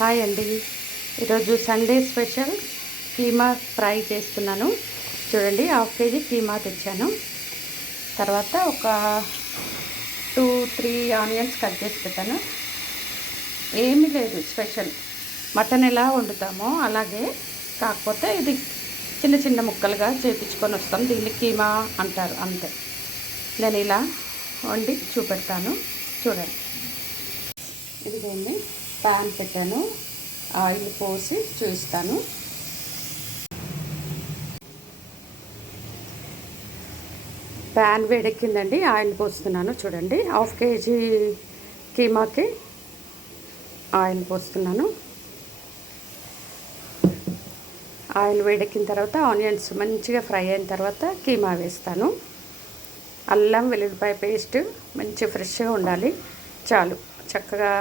Hi అండి. ఈరోజు Sunday special keema fry చేస్తున్నాను. చూడండి, 1/2 కేజీ కీమా తెచ్చాను. తర్వాత ఒక 2-3 ఆనియన్స్ కట్ చేసి పెట్టాను. ఏమీ లేదు స్పెషల్, మటన్ ఎలా వండుతామో అలాగే, కాకపోతే ఇది చిన్న చిన్న ముక్కలుగా చేపించుకొని వస్తాం. దీన్ని కీమా అంటారు, అంతే. నేను ఇలా వండి చూపెడతాను, చూడండి. ఇదిగోండి, ప్యాన్ పెట్టాను, ఆయిల్ పోసి చూస్తాను. ప్యాన్ వేడెక్కిందండి, ఆయిల్ పోస్తున్నాను. చూడండి, 1/2 కేజీ కీమాకి ఆయిల్ పోస్తున్నాను. ఆయిల్ వేడెక్కిన తర్వాత ఆనియన్స్ మంచిగా ఫ్రై అయిన తర్వాత కీమా వేస్తాను. అల్లం వెల్లుల్లిపాయ పేస్ట్ మంచి ఫ్రెష్గా ఉండాలి, చాలు. చక్కగా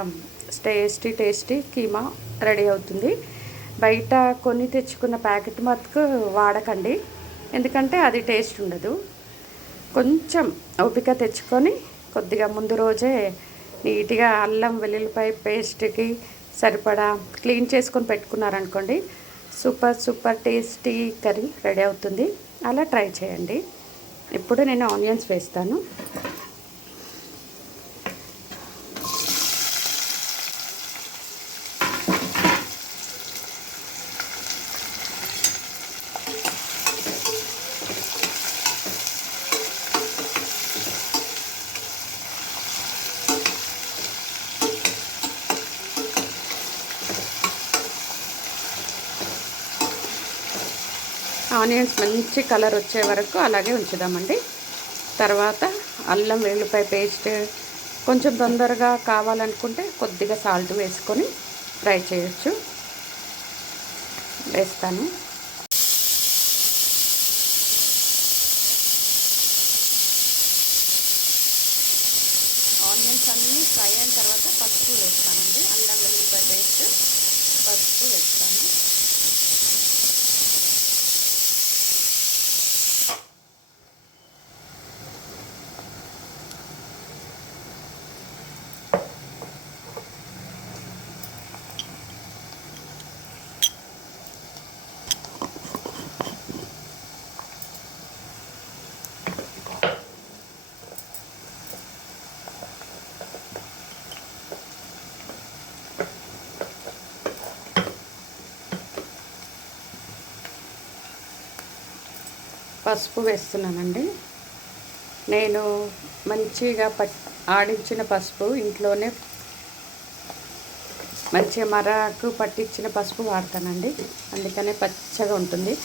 టేస్టీ కీమా రెడీ అవుతుంది. బయట కొని తెచ్చుకున్న ప్యాకెట్ మటుకు వాడకండి, ఎందుకంటే అది టేస్ట్ ఉండదు. కొంచెం ఓపిక తెచ్చుకొని కొద్దిగా ముందు రోజే నీట్గా అల్లం వెల్లుల్లిపాయ పేస్ట్కి సరిపడా క్లీన్ చేసుకొని పెట్టుకున్నారనుకోండి, సూపర్ టేస్టీ కర్రీ రెడీ అవుతుంది. అలా ట్రై చేయండి. ఇప్పుడు నేను ఆనియన్స్ వేస్తాను. ఆనియన్స్ మంచి కలర్ వచ్చే వరకు అలాగే ఉంచుదామండి. తర్వాత అల్లం వెల్లుల్లిపాయ పేస్ట్ కొంచెం తొందరగా కావాలనుకుంటే కొద్దిగా సాల్ట్ వేసుకొని ఫ్రై చేయొచ్చు. వేస్తాను. ఆనియన్స్ అన్నీ ఫ్రై అయిన తర్వాత పసుపు వేస్తానండి. అల్లం వెల్లుల్లిపాయ పేస్ట్, పసుపు వేస్తాను. పసుపు వేస్తున్నానండి. నేను మంచిగా ఆడించిన పసుపు, ఇంట్లోనే మంచిగా మరకు పట్టించిన పసుపు వాడతానండి, అందుకనే పచ్చగా ఉంటుంది.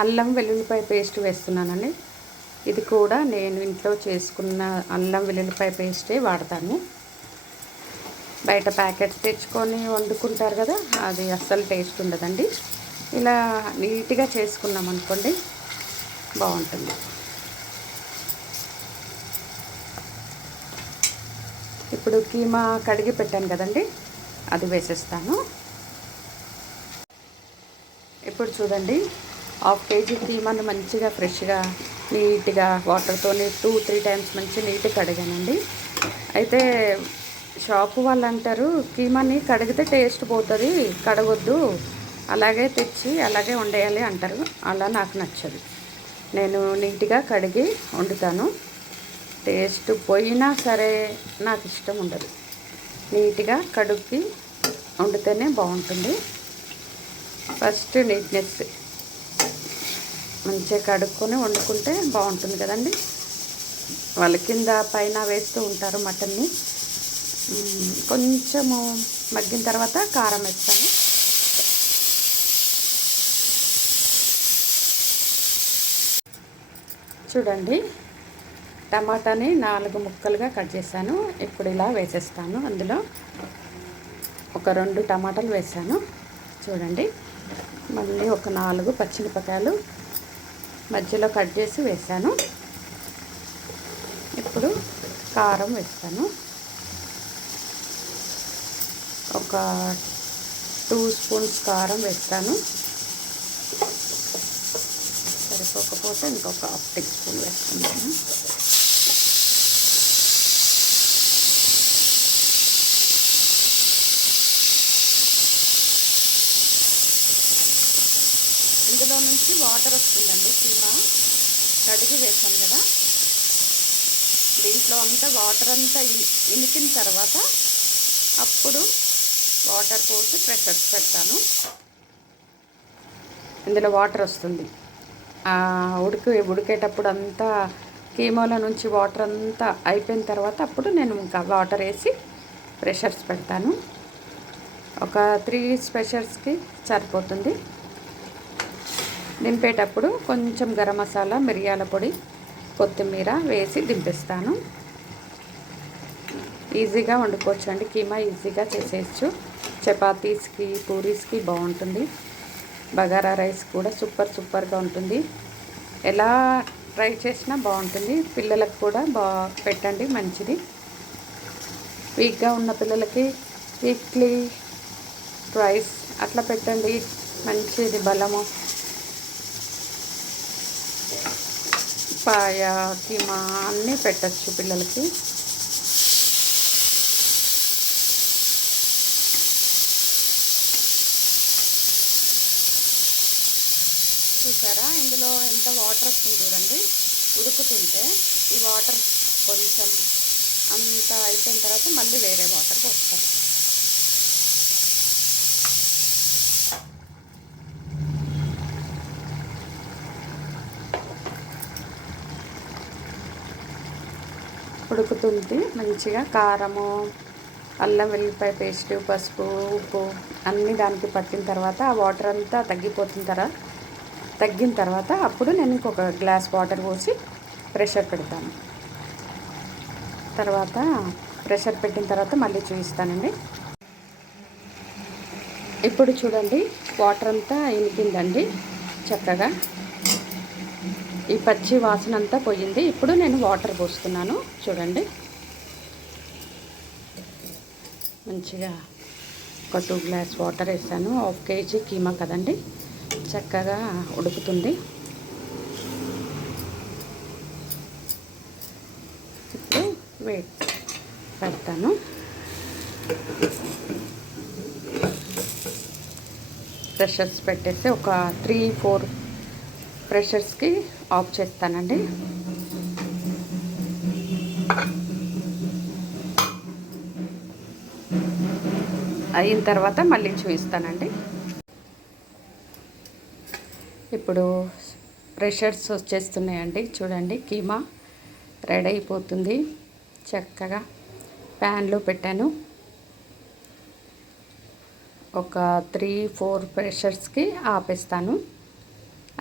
అల్లం వెల్లుల్లిపాయ పేస్ట్ వేస్తున్నానండి. ఇది కూడా నేను ఇంట్లో చేసుకున్న అల్లం వెల్లుల్లిపాయ పేస్టే వాడతాను. బయట ప్యాకెట్స్ తెచ్చుకొని వండుకుంటారు కదా, అది అస్సలు టేస్ట్ ఉండదండి. ఇలా నీట్గా చేసుకున్నాం అనుకోండి, బాగుంటుంది. ఇప్పుడు కీమా కడిగి పెట్టాను కదండి, అది వేసేస్తాను. ఇప్పుడు చూడండి, 1/2 కేజీ కీమాను మంచిగా ఫ్రెష్గా నీట్గా వాటర్తోని 2-3 టైమ్స్ మంచి నీట్గా కడిగానండి. అయితే షాపు వాళ్ళు అంటారు, కీమాని కడిగితే టేస్ట్ పోతుంది, కడగొద్దు, అలాగే తెచ్చి అలాగే వండేయాలి అంటారు. అలా నాకు నచ్చదు. నేను నీట్గా కడిగి వండుతాను. టేస్ట్ పోయినా సరే నాకు ఇష్టం ఉండదు. నీట్గా కడుక్కి వండితేనే బాగుంటుంది. ఫస్ట్ నీట్నెస్ మంచిగా కడుక్కొని వండుకుంటే బాగుంటుంది కదండి. వాళ్ళ కింద పైన వేస్తూ ఉంటారు మటన్ని. కొంచెము మగ్గిన తర్వాత కారం వేస్తాను. చూడండి, టమాటాని 4 ముక్కలుగా కట్ చేశాను. ఇప్పుడు ఇలా వేసేస్తాను. అందులో ఒక 2 టమాటాలు వేసాను. చూడండి, మళ్ళీ ఒక 4 పచ్చిమిరపకాయలు మధ్యలో కట్ చేసి వేసాను. ఇప్పుడు కారం వేస్తాను. ఒక 2 స్పూన్స్ కారం వేస్తాను. సరిపోకపోతే ఇంకొక 1/2 టీ స్పూన్ వేస్తున్నాను. ఇందులో నుంచి వాటర్ వస్తుందండి. కీమా కడిగి వేసాను కదా, దీంట్లో అంతా వాటర్ అంతా ఇనికిన తర్వాత అప్పుడు వాటర్ పోసి ప్రెషర్ పెడతాను. ఇందులో వాటర్ వస్తుంది. ఉడికేటప్పుడు అంతా కీమాల నుంచి వాటర్ అంతా అయిపోయిన తర్వాత అప్పుడు నేను ఇంకా వాటర్ వేసి ప్రెషర్స్ పెడతాను. ఒక 3 ప్రెషర్స్కి సరిపోతుంది. దింపేటప్పుడు కొంచెం గరం మసాలా, మిరియాల పొడి, కొత్తిమీర వేసి దింపేస్తాను. ఈజీగా వండుకోవచ్చు అండి. కీమా ఈజీగా చేసేయచ్చు. చపాతీస్కి, పూరీస్కి బాగుంటుంది. బగారా రైస్ కూడా సూపర్గా ఉంటుంది. ఎలా ట్రై చేసినా బాగుంటుంది. పిల్లలకు కూడా పెట్టండి, మంచిది. వీక్గా ఉన్న పిల్లలకి వీక్లీ ట్వైస్ అట్లా పెట్టండి, మంచిది. బలము, పాయ, కీమా అన్నీ పెట్టచ్చు పిల్లలకి. చూసారా, ఇందులో ఎంత వాటర్ వస్తుంది చూడండి. ఉడుకుతుంటే ఈ వాటర్ కొంచెం అంతా అయిపోయిన తర్వాత మళ్ళీ వేరే వాటర్ పోస్తాం. ఉడుకుతుంది మంచిగా. కారము, అల్లం వెల్లిపాయ పేస్ట్, పసుపు, ఉప్పు అన్నీ దానికి పట్టిన తర్వాత ఆ వాటర్ అంతా తగ్గిన తర్వాత అప్పుడు నేను ఇంకొక గ్లాస్ వాటర్ పోసి ప్రెషర్ పెడతాను. తర్వాత ప్రెషర్ పెట్టిన తర్వాత మళ్ళీ చూపిస్తానండి. ఇప్పుడు చూడండి, వాటర్ అంతా ఇనికిందండి చక్కగా. ఈ పచ్చి వాసన అంతా పోయింది. ఇప్పుడు నేను వాటర్ పోస్తున్నాను. చూడండి, మంచిగా ఒక 2 గ్లాస్ వాటర్ వేసాను. 1 కేజీ కీమా కదండి, చక్కగా ఉడుకుతుంది. ఇప్పుడు వెయిట్ పెడతాను. ప్రెషర్స్ పెట్టేసి ఒక 3-4 ప్రెషర్స్కి ఆఫ్ చేస్తానండి. అయిన తర్వాత మళ్ళీ చూపిస్తానండి. ఇప్పుడు ప్రెషర్స్ వచ్చేస్తున్నాయండి. చూడండి, కీమా రెడీ అయిపోతుంది. చక్కగా ప్యాన్లో పెట్టాను. ఒక 3-4 ప్రెషర్స్కి ఆపేస్తాను.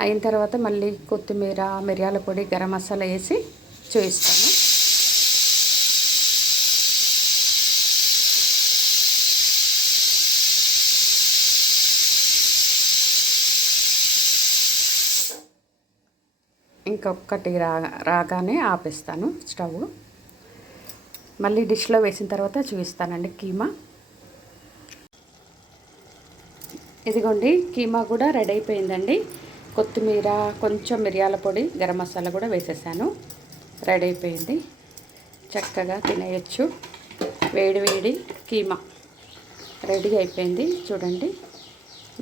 అయిన తర్వాత మళ్ళీ కొత్తిమీర, మిరియాల పొడి, గరం మసాలా వేసి చూపిస్తాను. ఇంకొకటి రాగానే ఆపేస్తాను స్టవ్. మళ్ళీ డిష్లో వేసిన తర్వాత చూపిస్తానండి కీమా. ఇదిగోండి, కీమా కూడా రెడీ అయిపోయిందండి. కొత్తిమీర, కొంచెం మిరియాల పొడి, గరం మసాలా కూడా వేసేసాను. రెడీ అయిపోయింది. చక్కగా తినేయచ్చు. వేడి వేడి కీమా రెడీ అయిపోయింది. చూడండి,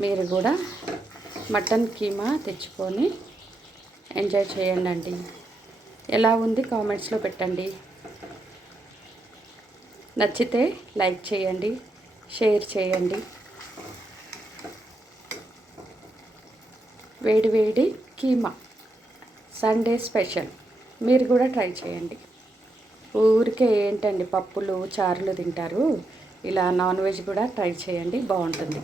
మీరు కూడా మటన్ కీమా తెచ్చుకొని ఎంజాయ్ చేయండి. ఎలా ఉంది కామెంట్స్లో పెట్టండి. నచ్చితే లైక్ చేయండి, షేర్ చేయండి. వేడి వేడి కీమా సండే స్పెషల్. మీరు కూడా ట్రై చేయండి. ఊరికే ఏంటండి పప్పులు, చారులు తింటారు. ఇలా నాన్ వెజ్ కూడా ట్రై చేయండి, బాగుంటుంది.